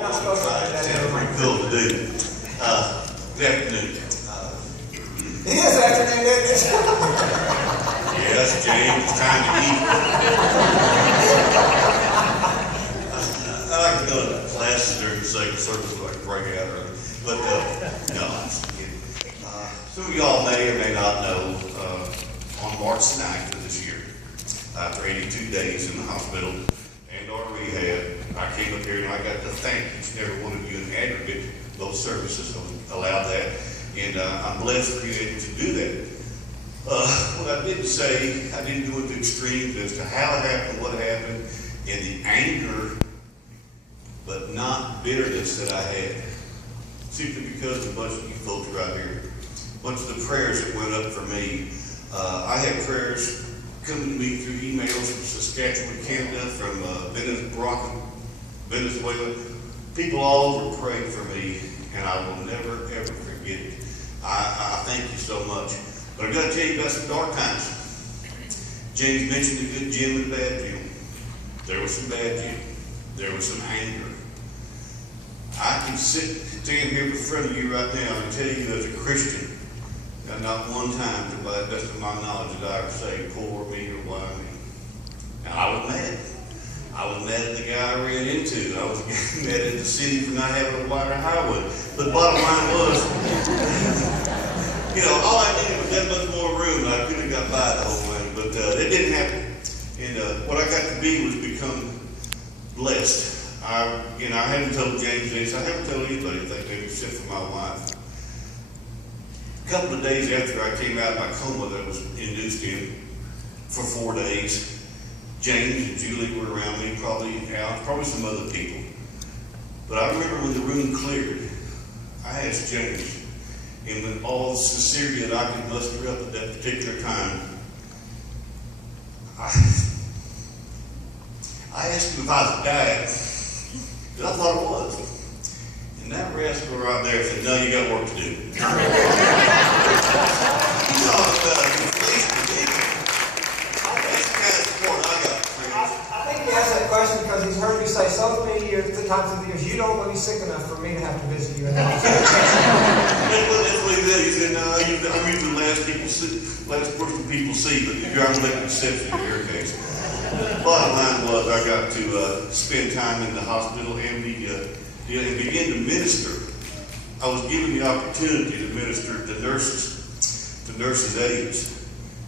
Sounds pretty cool to do. Good afternoon. It is afternoon, isn't it? Yes, James, trying to eat. I like to go to classes during the second service so I can break out early. But, no, I'm just kidding. Some of y'all may or may not know, on March 9th of this year, after 82 days in the hospital and our rehab, I came up here and I got to thank each and every one of you in aggregate. Both services allowed that, and I'm blessed to be able to do that. What I didn't say, I didn't go into extremes as to how it happened, what happened, and the anger, but not bitterness that I had. Simply because of a bunch of you folks right here, a bunch of the prayers that went up for me. I had prayers coming to me through emails from Saskatchewan, Canada, from Venezuela. People all over praying for me, and I will never, ever forget it. I thank you so much. But I've got to tell you about some dark times. James mentioned the good Jim and the bad Jim. There was some bad Jim. There was some anger. I can stand here in front of you right now and tell you as a Christian, that not one time, to the best of my knowledge, did I ever say, poor me or why me. Now, I was mad. I was mad at the guy I ran into. I was mad at the city for not having a wider highway. But the bottom line was, all I needed was that much more room. I could have got by the whole thing, but it didn't happen. And what I got to be was become blessed. I haven't told James this. I haven't told anybody anything except for my wife. A couple of days after I came out of my coma that was induced in for 4 days, James and Julie were around me, probably some other people. But I remember when the room cleared, I asked James, and with all the sincerity that I could muster up at that particular time, I asked him if I was dying, because I thought it was. And that rascal right there said, no, you got work to do. I think he asked that question because he's heard me say so many times of years, you don't want to be sick enough for me to have to visit you in the hospital. That's what he did. He said, no, I'm usually the last person people see, but you're an elected exception in your case. Bottom line was, I got to spend time in the hospital and begin to minister. I was given the opportunity to minister to nurses' aides,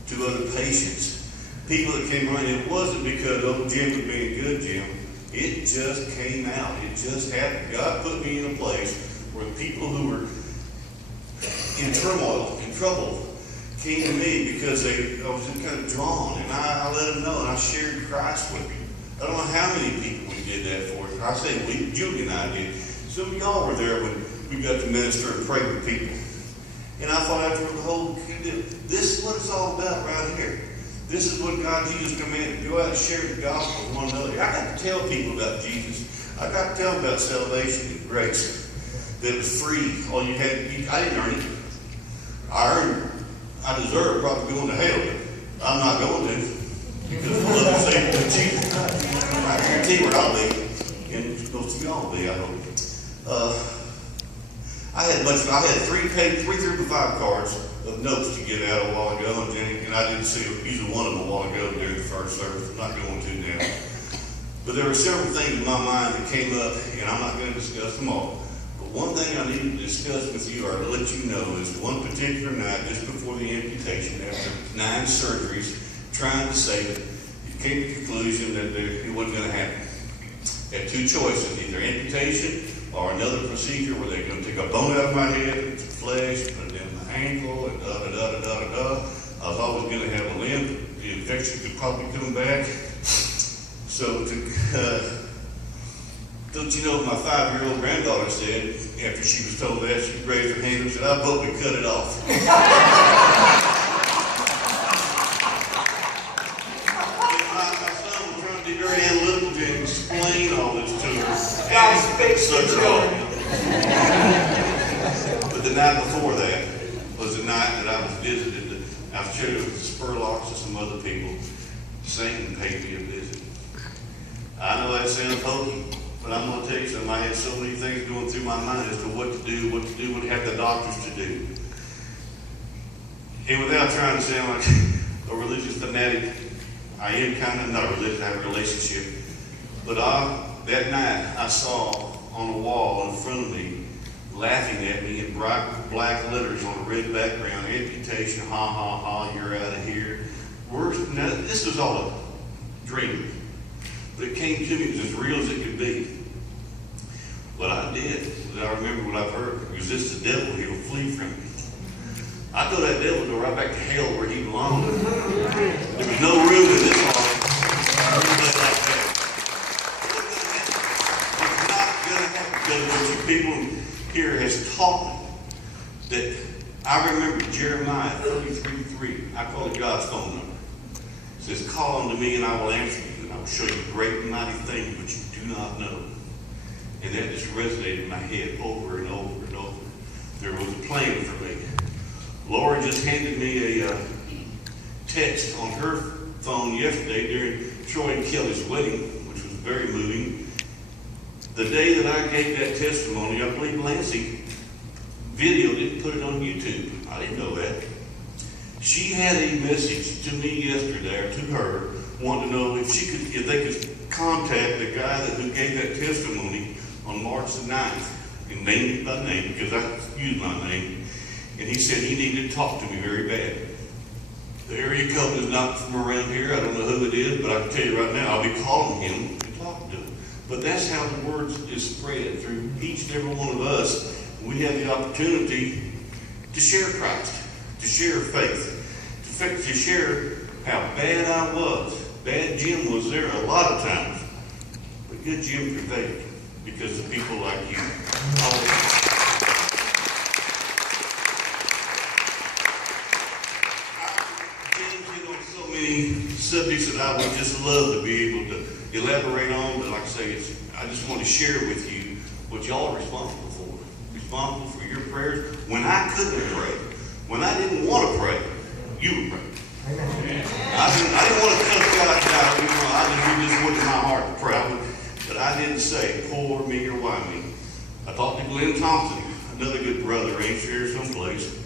to other patients, people that came around. It wasn't because Jim was being good, Jim. It just came out. It just happened. God put me in a place where people who were in turmoil, in trouble, came to me because I was just kind of drawn, and I let them know, and I shared Christ with them. I don't know how many people we did that for. I say Julie and I did. Some of y'all were there when we got to minister and pray with people. And I thought after the whole deal, this is what it's all about right here. This is what God Jesus commanded. Go out and share the gospel with one another. I got to tell people about Jesus. I got to tell them about salvation and grace. That it was free. All you had, I didn't earn it. I earned it. I deserve probably going to hell, but I'm not going to. Because of the Savior of Jesus. I guarantee where I'll be. And most of y'all will be, I hope. I had three through the 5 cards of notes to get out a while ago, and I didn't see either one of them a while ago during the first service. I'm not going to now. But there were several things in my mind that came up, and I'm not going to discuss them all. But one thing I need to discuss with you, or to let you know, is one particular night, just before the amputation, after 9 surgeries, trying to save it, it came to the conclusion that it wasn't going to happen. Had 2 choices, either amputation or another procedure where they're going to take a bone out of my head, flesh, put it in my ankle, and da-da-da-da-da-da. I was always going to have a limp. The infection could probably come back. So, don't you know what my 5-year-old granddaughter said after she was told that? She raised her hand and said, I vote we cut it off. My son was trying to be very analytical and explain all this to her. Such But the night before that was the night that I was visited. I was shared with the Spurlocks and some other people. Satan paid me a visit. I know that sounds hokey. But I'm going to tell you something. I had so many things going through my mind as to what to do, what to have the doctors to do. And without trying to sound like a religious fanatic, I am kind of not religious, I have a relationship. But that night I saw on the wall in front of me, laughing at me in bright black letters on a red background, amputation, ha ha ha, you're out of here. Now, this was all a dream. But it came to me, it was as real as it could be. What I did was I remember what I've heard, resist the devil, he will flee from you. I told that devil to go right back to hell where he belonged. There was no room in this heart for anybody like that. It's not going to happen because what people here has taught me that I remember Jeremiah 33:3. I call it God's phone number. It says, call unto me and I will answer you, and I will show you great and mighty things which you do not know. And that just resonated in my head over and over and over. There was a plan for me. Laura just handed me a text on her phone yesterday during Troy and Kelly's wedding, which was very moving. The day that I gave that testimony, I believe Lancey videoed it and put it on YouTube. I didn't know that. She had a message to me yesterday, or to her, wanting to know if they could contact the guy who gave that testimony on March the 9th, and named it by name, because I used my name, and he said he needed to talk to me very bad. The area code is not from around here. I don't know who it is, but I can tell you right now, I'll be calling him and talking to him. But that's how the word is spread through each and every one of us. We have the opportunity to share Christ, to share faith, to share how bad I was. Bad Jim was there a lot of times, but good Jim prevailed because of people like you. James hit on so many subjects that I would just love to be able to elaborate on, but like I say, I just want to share with you what y'all are responsible for. Responsible for your prayers. When I couldn't pray, when I didn't want to pray, you would pray. Amen. I didn't want to cuss God out. It just went in my heart to pray. But I didn't say, poor me or why me. I talked to Glenn Thompson, another good brother, ain't here someplace.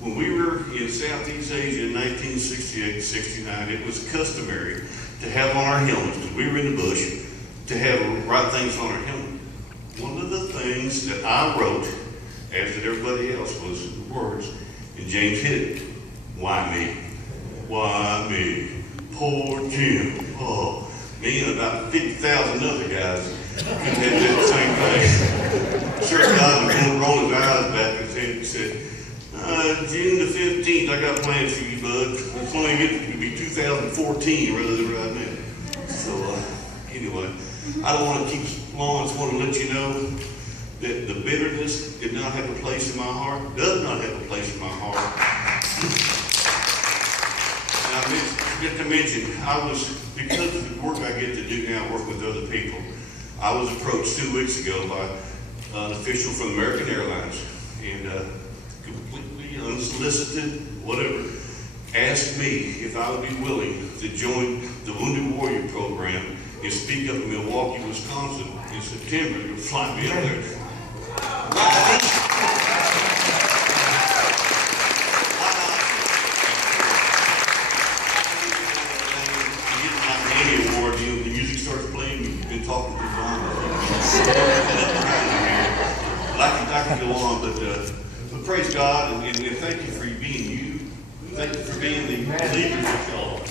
When we were in Southeast Asia in 1968-69, it was customary to have on our helmets, because we were in the bush, to have write things on our helmet. One of the things that I wrote, as did everybody else, was the words, and James hit it. Why me? Why me? Poor Jim. Oh, me and about 50,000 other guys could have did the same thing. Sure, God was going to roll his eyes back and said, June the 15th, I got plans for you, bud. It's only going to be 2014 rather than right now. So, anyway, I don't want to keep long. I just want to let you know that the bitterness did not have a place in my heart, does not have a place in my heart. And I forget to mention, because of the work I get to do now, work with other people, I was approached 2 weeks ago by an official from American Airlines, and completely unsolicited, whatever, asked me if I would be willing to join the Wounded Warrior program and speak up in Milwaukee, Wisconsin in September. They would fly me up there. The music starts playing, you've been talking too long. I can go on, but praise God, and thank you for being you. Thank you for being the leaders that y'all are.